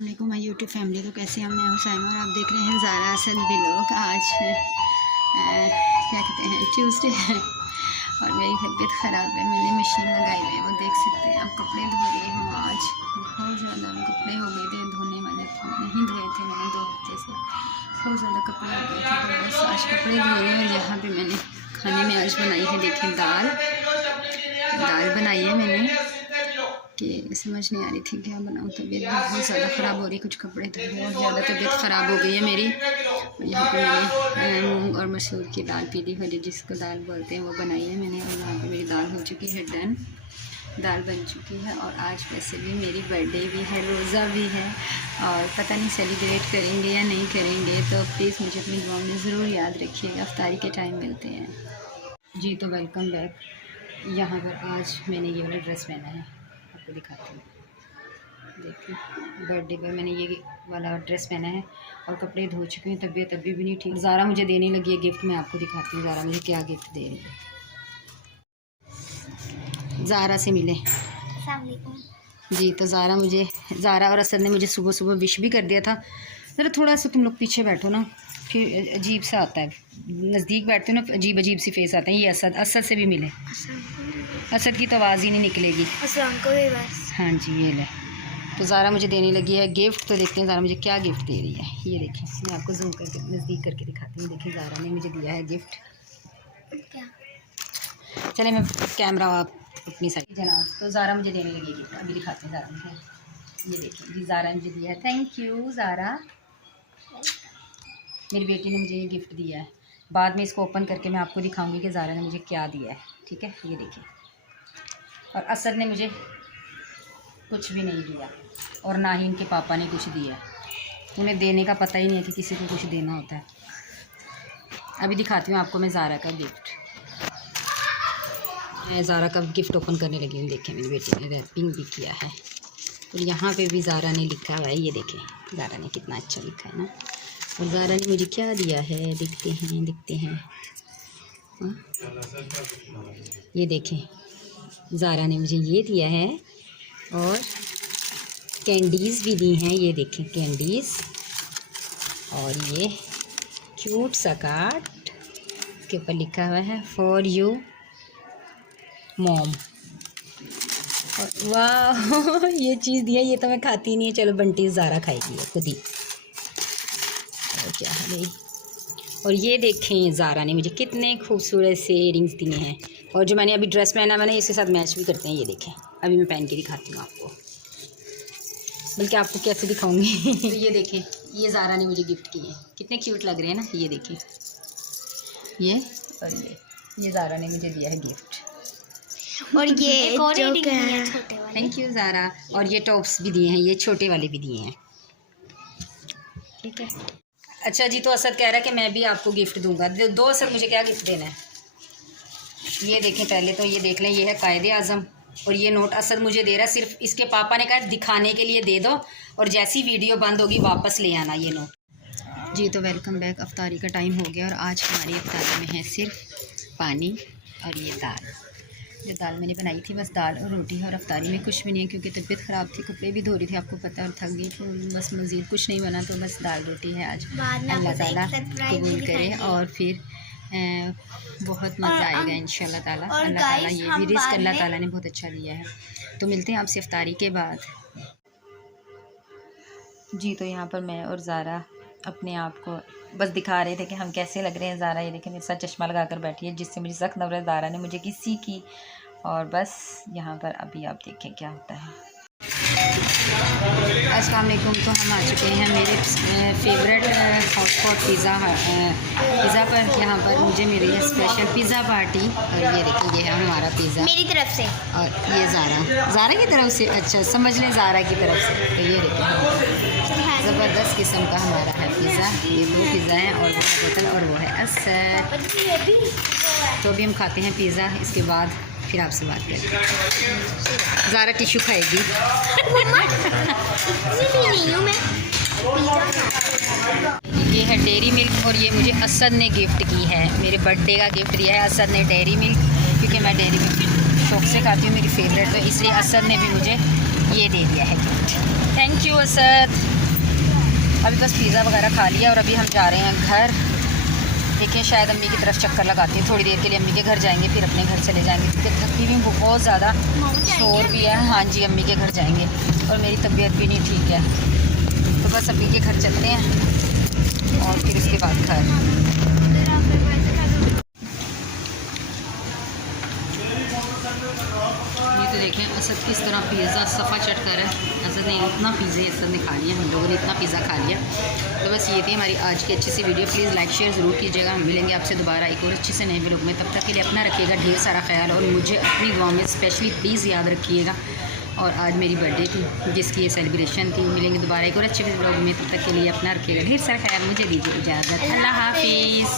वालेकुम my YouTube family. तो कैसे हैं? मैं हुसैन और आप देख रहे हैं ज़ारा असल व्लॉग। आज क्या कहते हैं, ट्यूसडे है और मेरी तबीयत ख़राब है। मैंने मशीन लगाई हुई है, वो देख सकते हैं आप। कपड़े धो रही हूँ आज, बहुत ज़्यादा कपड़े हो गए थे धोने वाले, नहीं धोए थे मैंने 2 हफ्ते से, बहुत ज़्यादा कपड़े हो गए थे। तो बस आज कपड़े धो रही हूँ। और यहाँ पर मैंने खाने में आज बनाई है, देखें, दाल बनाई है मैंने कि समझ नहीं आ रही थी क्या बनाऊँ। तबीयत बहुत ज़्यादा ख़राब हो रही, कुछ कपड़े धो, बहुत ज़्यादा तबीयत ख़राब हो गई है मेरी। और यहाँ पे मैंने मूंग और मसूर की दाल, पीली वाली जिसको दाल बोलते हैं, वो बनाई है मैंने। और यहाँ पे मेरी दाल हो चुकी है डन, दाल बन चुकी है। और आज वैसे भी मेरी बर्थडे भी है, रोज़ा भी है, और पता नहीं सेलिब्रेट करेंगे या नहीं करेंगे। तो प्लीज़ मुझे अपनी दुआ में ज़रूर याद रखिएगा। इफ्तारी के टाइम मिलते हैं जी। तो वेलकम बैक। यहाँ पर आज मैंने ये वाला ड्रेस पहना है, आपको दिखाती हूँ। देखिए, बर्थडे पर मैंने ये वाला ड्रेस पहना है और कपड़े धो चुके हैं। तबीयत अभी भी नहीं ठीक। ज़ारा मुझे देने लगी है गिफ्ट, मैं आपको दिखाती हूँ ज़ारा मुझे क्या गिफ्ट दे रही है। ज़ारा से मिले जी। तो ज़ारा और असद ने मुझे सुबह सुबह विश भी कर दिया था। ज़रा थोड़ा सा तुम लोग पीछे बैठो ना, फिर अजीब सा आता है। नज़दीक बैठते हो ना, अजीब सी फेस आते हैं। ये असद से भी मिले। असद की तो आवाज़ ही नहीं निकलेगी। हाँ जी, ये ले। तो ज़ारा मुझे देने लगी है गिफ्ट। तो देखते हैं ज़ारा मुझे क्या गिफ्ट दे रही है। ये देखिए, मैं आपको जूम करके नज़दीक करके दिखाती हूँ। देखिए, ज़ारा ने मुझे दिया है गिफ्ट। चले मैं कैमरा अपनी साइड जनाब। तो ज़ारा मुझे देने लगी गिफ्ट, अभी दिखाते हैं ज़ारा मुझे। ये देखिए जी, ज़ारा ने मुझे दिया है। Thank you Zara. मेरी बेटी ने मुझे ये गिफ्ट दिया है। बाद में इसको ओपन करके मैं आपको दिखाऊंगी कि ज़ारा ने मुझे क्या दिया है। ठीक है, ये देखिए। और असद ने मुझे कुछ भी नहीं दिया, और ना ही इनके पापा ने कुछ दिया। उन्हें देने का पता ही नहीं है कि किसी को कुछ देना होता है। अभी दिखाती हूँ आपको मैं ज़ारा का गिफ्ट। मैं ज़ारा का गिफ्ट ओपन करने लगी हूँ। देखें, मेरी बेटी ने रैपिंग भी किया है, और यहाँ पे भी ज़ारा ने लिखा हुआ है। ये देखें, ज़ारा ने कितना अच्छा लिखा है ना। और ज़ारा ने मुझे क्या दिया है, देखते हैं। ये देखें, ज़ारा ने मुझे ये दिया है, और कैंडीज़ भी दी हैं। ये देखें, कैंडीज़। और ये क्यूट सा कार्ड के ऊपर लिखा हुआ है फॉर यू मॉम। और वाह ये चीज़ दिया, ये तो मैं खाती नहीं है। चलो बंटी ज़ारा खाएगी ये खुद ही। और क्या है भाई। और ये देखें, ज़ारा ने मुझे कितने खूबसूरत से इयरिंग्स दिए हैं। और जो मैंने अभी ड्रेस पहना, मैंने इसके साथ मैच भी करते हैं। ये देखें, अभी मैं पहन के दिखाती हूँ आपको, बल्कि आपको कैसे दिखाऊंगी। तो ये देखें, ये ज़ारा ने मुझे गिफ्ट किए, कितने क्यूट लग रहे हैं ना। ये देखें, ये और ये ज़ारा ने मुझे दिया है गिफ्ट। और ये थैंक यू ज़ारा। और ये टॉप्स भी दिए हैं, ये छोटे वाले भी दिए हैं। ठीक है, अच्छा जी। तो असद कह रहा है कि मैं भी आपको गिफ्ट दूंगा। दो असद, मुझे क्या गिफ्ट देना है ये देखें। पहले तो ये देख लें, ये है कायदे आज़म। और ये नोट असद मुझे दे रहा है, सिर्फ इसके पापा ने कहा दिखाने के लिए दे दो, और जैसी वीडियो बंद होगी वापस ले आना ये नोट जी। तो वेलकम बैक। अफ्तारी का टाइम हो गया, और आज हमारी अफ्तारी में है सिर्फ पानी और ये दाल। जो दाल मैंने बनाई थी, बस दाल और रोटी है, और अफ्तारी में कुछ भी नहीं है क्योंकि तबीयत ख़राब थी, कपड़े भी धो रही थी, आपको पता, और थक गई। तो बस मज़ीद कुछ नहीं बना, तो बस दाल रोटी है आज। अल्लाह ताला कबूल करे, और फिर बहुत मज़ा आएगा इंशाल्लाह ताला। अल्लाह ताला ये भी रिज़्क़ अल्लाह ताला ने बहुत अच्छा दिया है। तो मिलते हैं आपसे इफ्तारी के बाद जी। तो यहाँ पर मैं और ज़ारा अपने आप को बस दिखा रहे थे कि हम कैसे लग रहे हैं। ज़ारा ये देखें, मेरे साथ चश्मा लगा कर बैठी है, जिससे मुझे सख्त नफ़रत ज़ारा ने मुझे किसी की। और बस यहाँ पर अभी आप देखें क्या होता है। अस्सलाम वालेकुम। तो हम आ चुके हैं मेरे फेवरेट हॉटस्पॉट पिज़्ज़ा पर। यहाँ पर मुझे मिली है स्पेशल पिज़्ज़ा पार्टी। और ये देखिए, ये है हमारा पिज़्ज़ा मेरी तरफ से, और ये ज़ारा की तरफ से। अच्छा, समझ लें ज़ारा की तरफ से। तो ये देखिए, ज़बरदस्त किस्म का हमारा है पिज़्ज़ा। ये 2 पिज़्ज़ा हैं, और वो है बटन, और वो है असद। तो अभी हम खाते हैं पिज़्ज़ा, इसके बाद फिर आपसे बात करें। ज़ारा टिश्यू खाएगी। ये है डेयरी मिल्क, और ये मुझे असद ने गिफ्ट की है, मेरे बर्थडे का गिफ्ट दिया है असद ने डेयरी मिल्क, क्योंकि मैं डेयरी मिल्क शौक से खाती हूँ, मेरी फेवरेट। तो इसलिए असद ने भी मुझे ये दे दिया है गिफ्ट। Thank you Asad. अभी बस पिज़्ज़ा वगैरह खा लिया और अभी हम जा रहे हैं घर। देखिए शायद अम्मी की तरफ चक्कर लगाती हूँ, थोड़ी देर के लिए अम्मी के घर जाएंगे, फिर अपने घर चले जाएंगे क्योंकि थकी हुई बहुत ज़्यादा, शोर भी है। हाँ जी, अम्मी के घर जाएंगे और मेरी तबीयत भी नहीं ठीक है, तो बस अम्मी के घर चलते हैं और फिर उसके बाद घर। ये तो देखें असद किस तरह पिज़्ज़ा सफ़ा चट कर है। असद ने इतना पिज़्ज़े असद ने खा लिया, हम लोगों ने इतना पिज़्ज़ा खा लिया। तो बस ये थी हमारी आज की अच्छी सी वीडियो। प्लीज़ लाइक शेयर ज़रूर कीजिएगा। हम मिलेंगे आपसे दोबारा एक और अच्छी से नए वीडियो में। तब तक के लिए अपना रखिएगा ढेर सारा ख्याल और मुझे अपनी दुआ में स्पेशली प्लीज़ याद रखिएगा। और आज मेरी बर्थडे थी जिसकी ये सेलिब्रेशन थी। मिलेंगे दोबारा एक और अच्छे व्लॉग में, तब तक के लिए अपना रखिएगा ढेर सारा ख्याल। मुझे दीजिए इजाज़त। अल्लाह हाफिज़।